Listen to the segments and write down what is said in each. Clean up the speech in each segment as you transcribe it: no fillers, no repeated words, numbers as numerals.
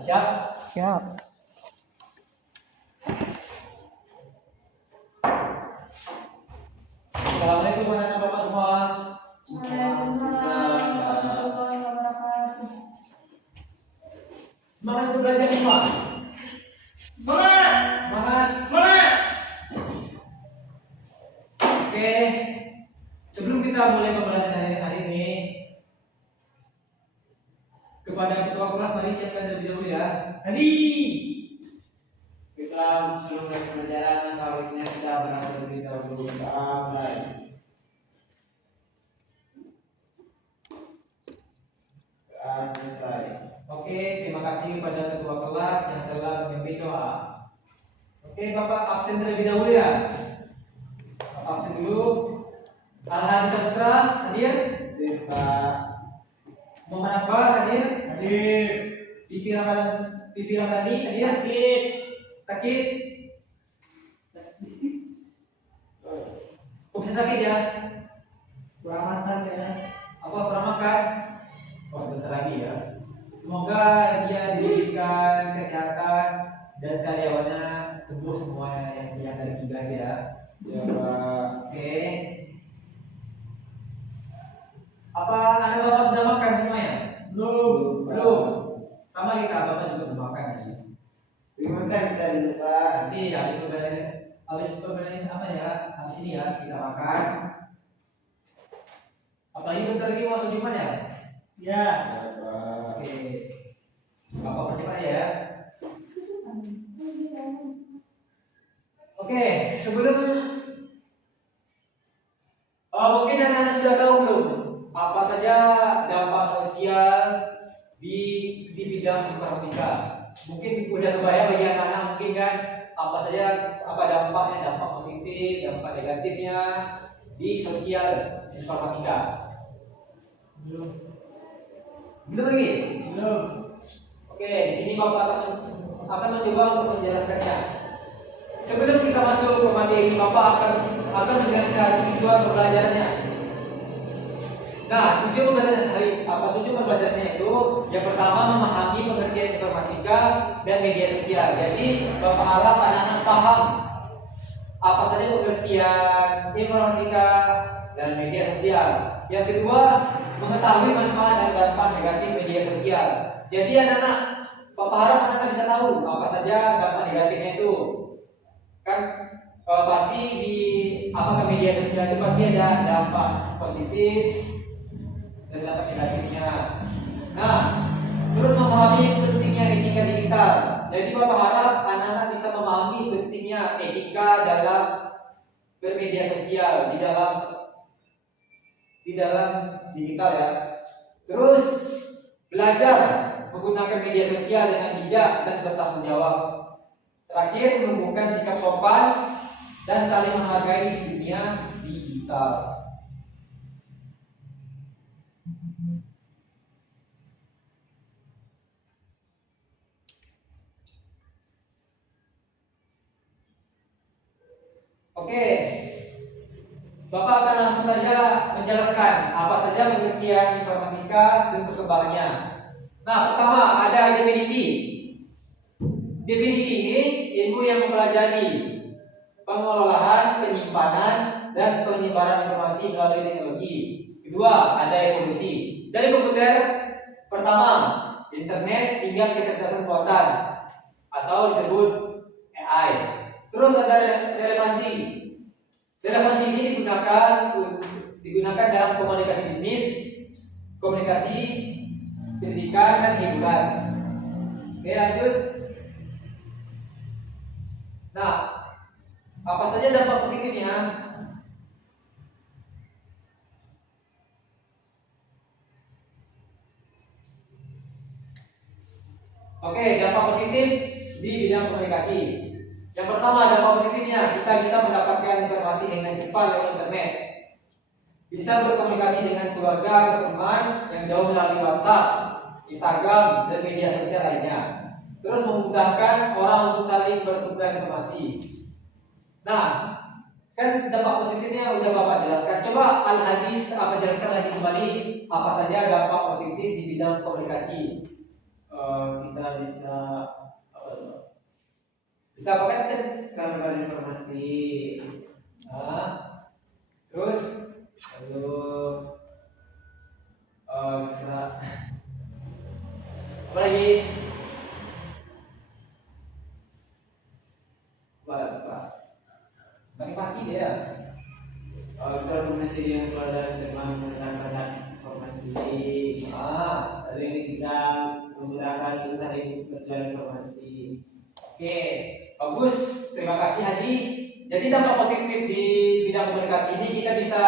Siap? Siap. Assalamualaikum anak-anak Bapak semua. Semangat untuk belajar semua. Semangat! Semangat. Semangat! Oke. Sebelum kita mulai pembelajaran hari ini, kepada ketua kelas mari siapkan terlebih dahulu ya. Hadi! Kita sebelum mulai pembelajaran tawariknya kita berhasil terlebih dahulu. Mulai. Selesai. Oke, terima kasih kepada ketua kelas yang telah memimpin doa. Oke, Bapak absen terlebih dahulu ya. Bapak absen dulu. Al-Hadi Saputra hadir. Pak. Muhammad Akbar hadir. Hadir! Vivi Ramadhani hadir. Sakit! Sakit. Kok bisa sakit ya? Kurang makan ya. Apa kurang makan? Oh, sebentar lagi ya. Semoga dia diberikan kesehatan dan karyawannya sembuh semuanya yang dari tiga ya. Ya Pak. Oke. Apa anak bapak sudah makan semuanya? Belum! Belum. Sama kita bapak juga belum makan ya. Terima kasih kita dulu Pak. Nanti habis pembelajaran apa ya? Habis ini ya kita makan. Apalagi bentar lagi mau Jumat ya? Ya! Ya Pak. Oke. Bapak percepat ya. Oke, sebelum mungkin anak-anak sudah tahu belum apa saja dampak sosial di bidang informatika. Mungkin udah kebayang bagi anak-anak mungkin kan apa saja apa dampaknya, dampak positif, dampak negatifnya di sosial informatika. Belum! Belum lagi? Belum! Oke, di sini Bapak akan mencoba untuk menjelaskannya. Sebelum kita masuk ke materi, Bapak akan menjelaskan tujuan pembelajarannya. Nah, tujuan pembelajarannya itu yang pertama memahami pengertian informatika dan media sosial. Jadi, Bapak harap anak-anak paham apa saja pengertian informatika dan media sosial. Yang kedua, mengetahui manfaat dan dampak negatif media sosial. Jadi anak-anak, Bapak harap anak-anak bisa tahu apa saja dampak negatifnya itu. Kan pasti di media sosial itu pasti ada dampak positif dan dampak negatifnya. Nah, terus memahami pentingnya etika digital. Jadi Bapak harap anak-anak bisa memahami pentingnya etika dalam bermedia sosial di dalam digital ya. Terus belajar menggunakan media sosial dengan bijak dan bertanggung jawab. Terakhir, menumbuhkan sikap sopan dan saling menghargai di dunia digital. Oke, Bapak akan langsung saja menjelaskan apa saja pengertian informatika dan perkembangannya. Nah, pertama ada definisi. Definisi ini ilmu yang mempelajari pengelolaan, penyimpanan, dan penyebaran informasi melalui teknologi. Kedua, ada evolusi. Dari komputer, pertama, internet hingga kecerdasan buatan atau disebut AI. Terus ada relevansi. Relevansi ini digunakan dalam komunikasi bisnis, komunikasi, pendidikan, dan hiburan. Oke, lanjut. Nah, apa saja dampak positifnya? Oke, dampak positif di bidang komunikasi. Yang pertama, dampak positifnya kita bisa mendapatkan informasi dengan cepat lewat internet. Bisa berkomunikasi dengan keluarga atau teman yang jauh melalui WhatsApp, Instagram, dan media sosial lainnya. Terus memudahkan orang untuk saling bertukar informasi. Nah, kan dampak positifnya udah Bapak jelaskan. Coba Al-Hadis jelaskan lagi kembali apa saja dampak positif di bidang komunikasi. kita bisa apa tuh? Bisa apa kan? Sabar informasi. Nah, terus Lalu bisa apa lagi? apa? Maki-maki dia. Bisa informasi yang keluar dari teman menggunakan informasi. Lalu ini kita menggunakan tulisan ini berjualan informasi. Oke, bagus. Terima kasih Hadi. Jadi dampak positif di bidang komunikasi ini kita bisa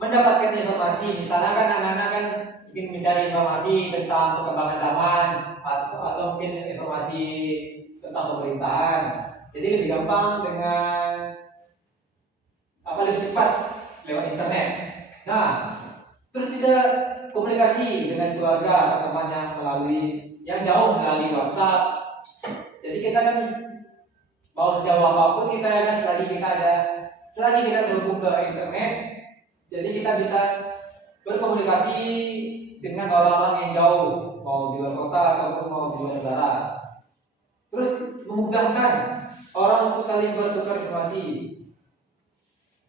mendapatkan informasi. Misalnya kan anak-anak kan ingin mencari informasi tentang perkembangan zaman atau mungkin informasi tentang pemerintahan. Jadi lebih gampang dengan lebih cepat lewat internet. Nah, terus bisa komunikasi dengan keluarga atau teman yang jauh melalui WhatsApp. Jadi kita kan mau sejauh apapun kita kan selagi kita terhubung ke internet, jadi kita bisa berkomunikasi dengan orang-orang yang jauh, mau di luar kota ataupun mau di luar negara. Terus memudahkan orang untuk saling bertukar informasi.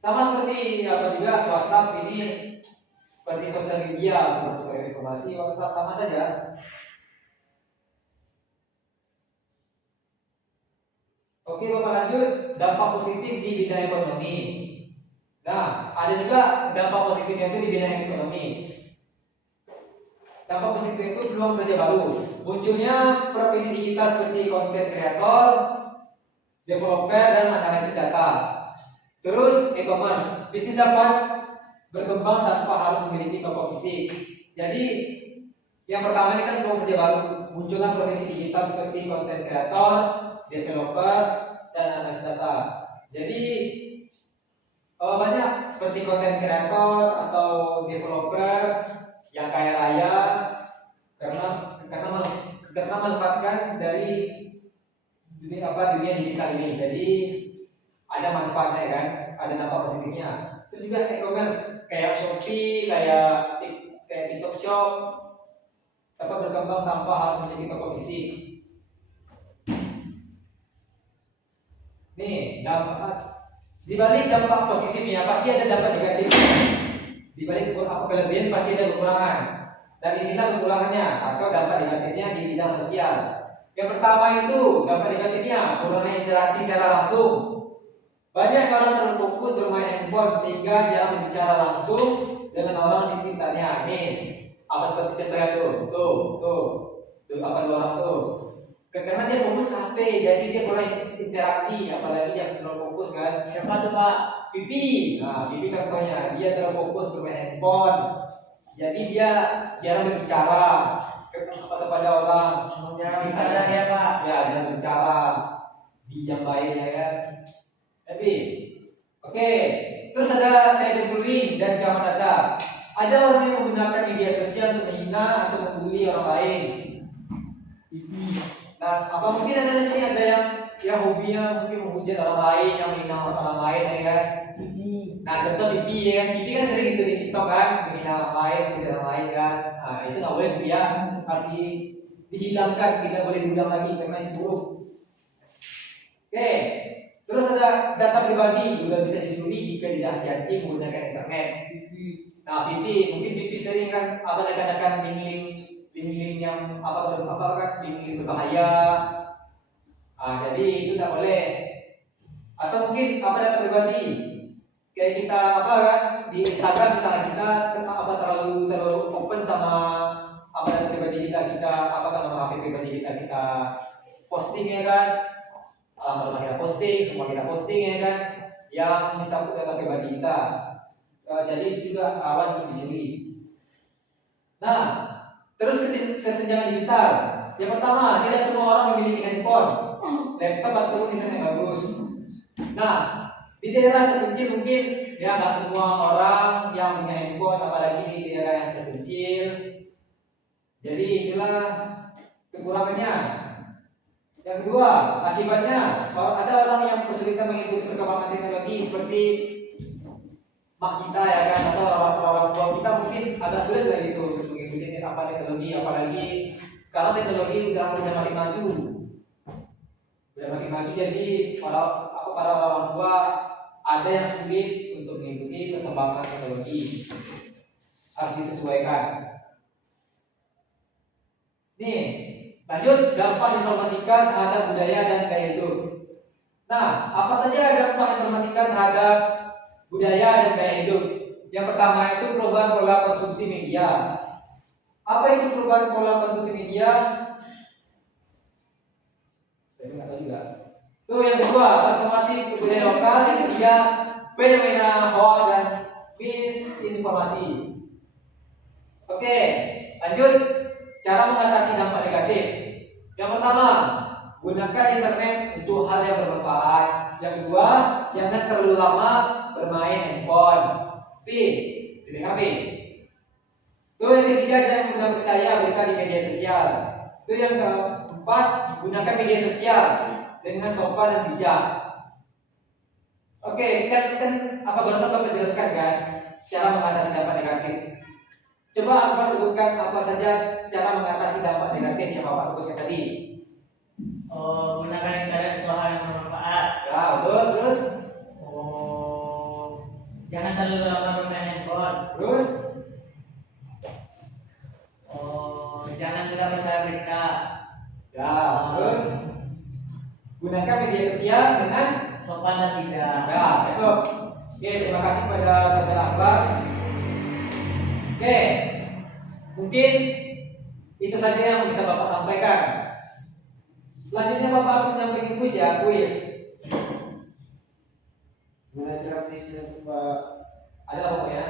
Sama seperti juga WhatsApp ini seperti sosial media untuk bertukar informasi. WhatsApp sama saja. Oke, Bapak lanjut. Dampak positif di bidang ekonomi. Nah, ada juga dampak positifnya itu di bidang ekonomi. Dampak positif itu peluang kerja baru. Munculnya profesi digital seperti content creator, developer, dan analisis data. Terus e-commerce, bisnis dapat berkembang tanpa harus memiliki toko fisik. Jadi yang pertama ini kan peluang kerja baru. Munculnya profesi digital seperti content creator, developer, dan analis data. Jadi banyak seperti content creator atau developer yang kaya raya karena memanfaatkan dari dunia digital ini. Jadi ada manfaatnya kan, ada dampak positifnya. Terus juga e-commerce kayak Shopee, kayak TikTok Shop dapat berkembang tanpa harus memiliki toko fisik. Nih, di balik dampak positifnya pasti ada dampak negatif. Di balik kelebihan pasti ada kekurangan. Dan inilah kekurangannya atau dampak negatifnya di bidang sosial. Yang pertama itu dampak negatifnya kurangnya interaksi secara langsung. Banyak orang terlalu fokus bermain handphone sehingga jarang berbicara langsung dengan orang di sekitarnya. Nih, apa seperti contohnya tuh apa dua orang tuh. Karena dia fokus ke HP, jadi dia kurang interaksi, apalagi dia terlalu fokus kan. Siapa tuh Pak? Pipi, nah Pipi contohnya, dia terlalu fokus bermain handphone, jadi dia jarang berbicara kepada orang Jarang ya Pak. Ya, jarang berbicara, diam baik ya kan. Tapi, oke. Terus ada cyberbullying dan keamanan data. Ada orang yang menggunakan media sosial untuk menghina atau membuli orang lain. Nah, apa mungkin ada di sini ada yang hobinya mungkin menghujat orang lain, yang menghina orang lain ya kan? Nah, contoh Pipi ya kan, Pipi kan sering gitu di TikTok kan, menghina orang lain, menghujat orang lain kan. Nah, itu nggak boleh Pipi ya, harus dihilangkan, tidak boleh diulang lagi karena itu buruk. Oke, terus ada data pribadi juga bisa dicuri jika tidak hati-hati menggunakan internet. Nah, Pipi mungkin Pipi sering kan tekan link-link yang kan link berbahaya. Jadi itu tidak boleh. Atau mungkin data pribadi kayak kita kan di Instagram misalnya kita terlalu open sama data pribadi kita nomor HP pribadi kita posting ya kan, alamat kita posting, semua kita posting ya kan, yang mencakup data pribadi kita. Jadi itu juga rawan untuk dicuri. Nah, terus kesenjangan digital. Yang pertama, tidak semua orang memiliki handphone, laptop atau internet yang bagus. Nah, di daerah terpencil mungkin ya nggak semua orang yang punya handphone, apalagi di daerah yang terpencil. Jadi itulah kekurangannya. Yang kedua, akibatnya ada orang yang kesulitan mengikuti perkembangan teknologi seperti mak kita ya kan, atau orang tua kita mungkin agak sulit lah gitu untuk mengikuti teknologi, apalagi Sekarang teknologi udah makin maju. Udah makin maju, jadi para orang tua ada yang sulit untuk mengikuti perkembangan teknologi. Harus disesuaikan. Nih, lanjut dampak informatika terhadap budaya dan gaya hidup. Nah, apa saja dampak informatika terhadap budaya dan gaya hidup? Yang pertama itu perubahan pola konsumsi media. Apa itu perubahan pola konsumsi media? Saya nggak tahu juga. Tuh yang kedua, transformasi budaya lokal. Yang ketiga, fenomena hoax dan misinformasi. Oke, lanjut. Cara mengatasi dampak negatif. Yang pertama, gunakan internet untuk hal yang bermanfaat. Yang kedua, jangan terlalu lama bermain handphone. Pilih HP. Itu yang ketiga, jangan mudah percaya berita di media sosial. Itu yang keempat, gunakan media sosial dengan sopan dan bijak. Oke, kan apa barusan Bapak jelaskan kan cara mengatasi dampak negatif. Coba Bapak sebutkan apa saja cara mengatasi dampak negatif yang Bapak sebutkan tadi. Gunakan internet untuk hal yang bermanfaat. Ya, betul. Terus? Jangan terlalu lama bermain handphone. Terus? Jangan mudah percaya berita. Ya, terus? Gunakan media sosial dengan Sopan dan bijak. ya, cukup. Oke, terima kasih kepada Saudara Akbar. Oke, mungkin itu saja yang bisa Bapak sampaikan. Selanjutnya Bapak akan menyampaikan kuis ya, kuis. Mana cara kuisnya Pak? Ada apa ya?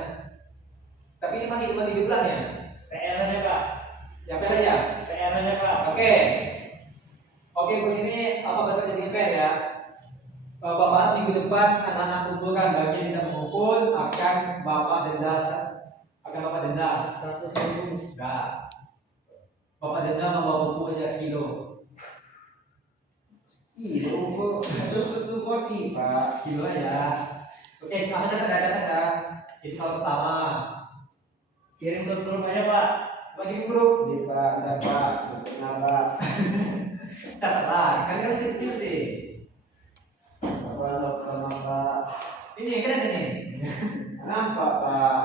Tapi ini mandi diulang ya? PR aja Pak. Ya, PR aja. PR aja Pak. Oke. Oke, kuis ini apa Bapak jadi PR ya? Bapak minggu depan anak-anak kumpulkan bagi tidak mengumpul akan Bapak denda 100.000. Nah, Bapak denda membawa buku aja sekilo. Iya, kok terus itu kopi Pak. Sekilo aja. Oke, apa catat ya? Itu soal pertama. Kirim ke grup aja Pak. Bagi grup. Ini Pak, ada Pak, kenapa? Catatlah, kalian masih kecil sih. Apa sama Pak? Ini keren nih. Kenapa Pak?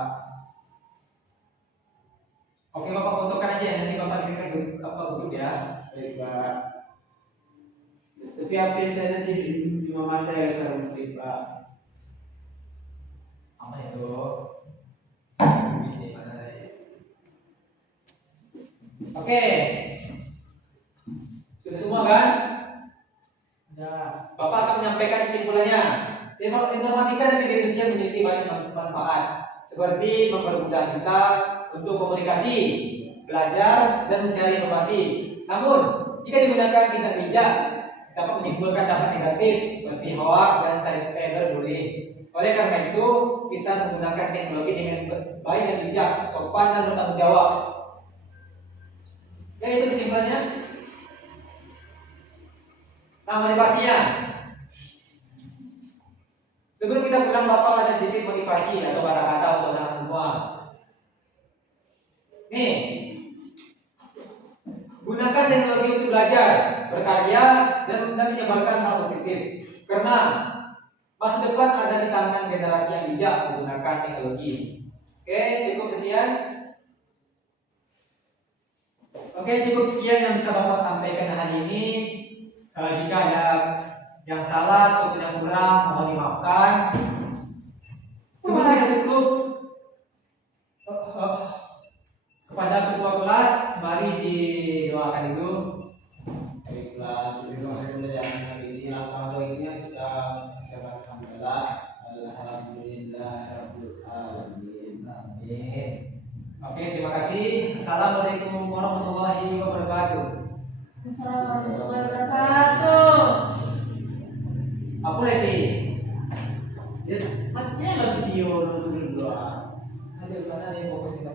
Oke, Bapak fotokan aja nanti Bapak kirim ke grup ya. Baik Pak. Tapi HP saya nanti di mama saya mungkin Pak. Apa itu? Ini mana tadi? Oke. Sudah semua kan? Sudah. Bapak akan menyampaikan kesimpulannya. Informatika dan media sosial memiliki banyak manfaat, seperti mempermudah kita untuk komunikasi, belajar, dan mencari informasi. Namun, jika digunakan tidak bijak, dapat menimbulkan dampak negatif seperti hoax dan cyberbullying. Oleh karena itu, kita menggunakan teknologi dengan baik dan bijak, sopan dan bertanggung jawab. Ya, itu kesimpulannya. Nah, motivasinya. Sebelum kita pulang, Bapak ada sedikit motivasi atau kata-kata untuk anak semua. Nih, gunakan teknologi untuk belajar, berkarya, dan menyebarkan hal positif. Karena masa depan ada di tangan generasi yang bijak menggunakan teknologi. Oke, cukup sekian. Oke, cukup sekian yang bisa Bapak sampaikan hari ini. Jika ada yang salah atau yang kurang, mohon dimaafkan. Sebelum kita tutup, kepada ketua kelas, mari didoakan dulu. Baiklah, terima kasih yang hari ini langkah baiknya kita ucapkan alhamdulillah. Alhamdulillahirabbil alamin. Amin. Oke, terima kasih. Assalamualaikum warahmatullahi wabarakatuh. Assalamualaikum warahmatullahi wabarakatuh. Apa lagi? Ya, matinya lah video nonton doa. Aduh, mana nih fokus kita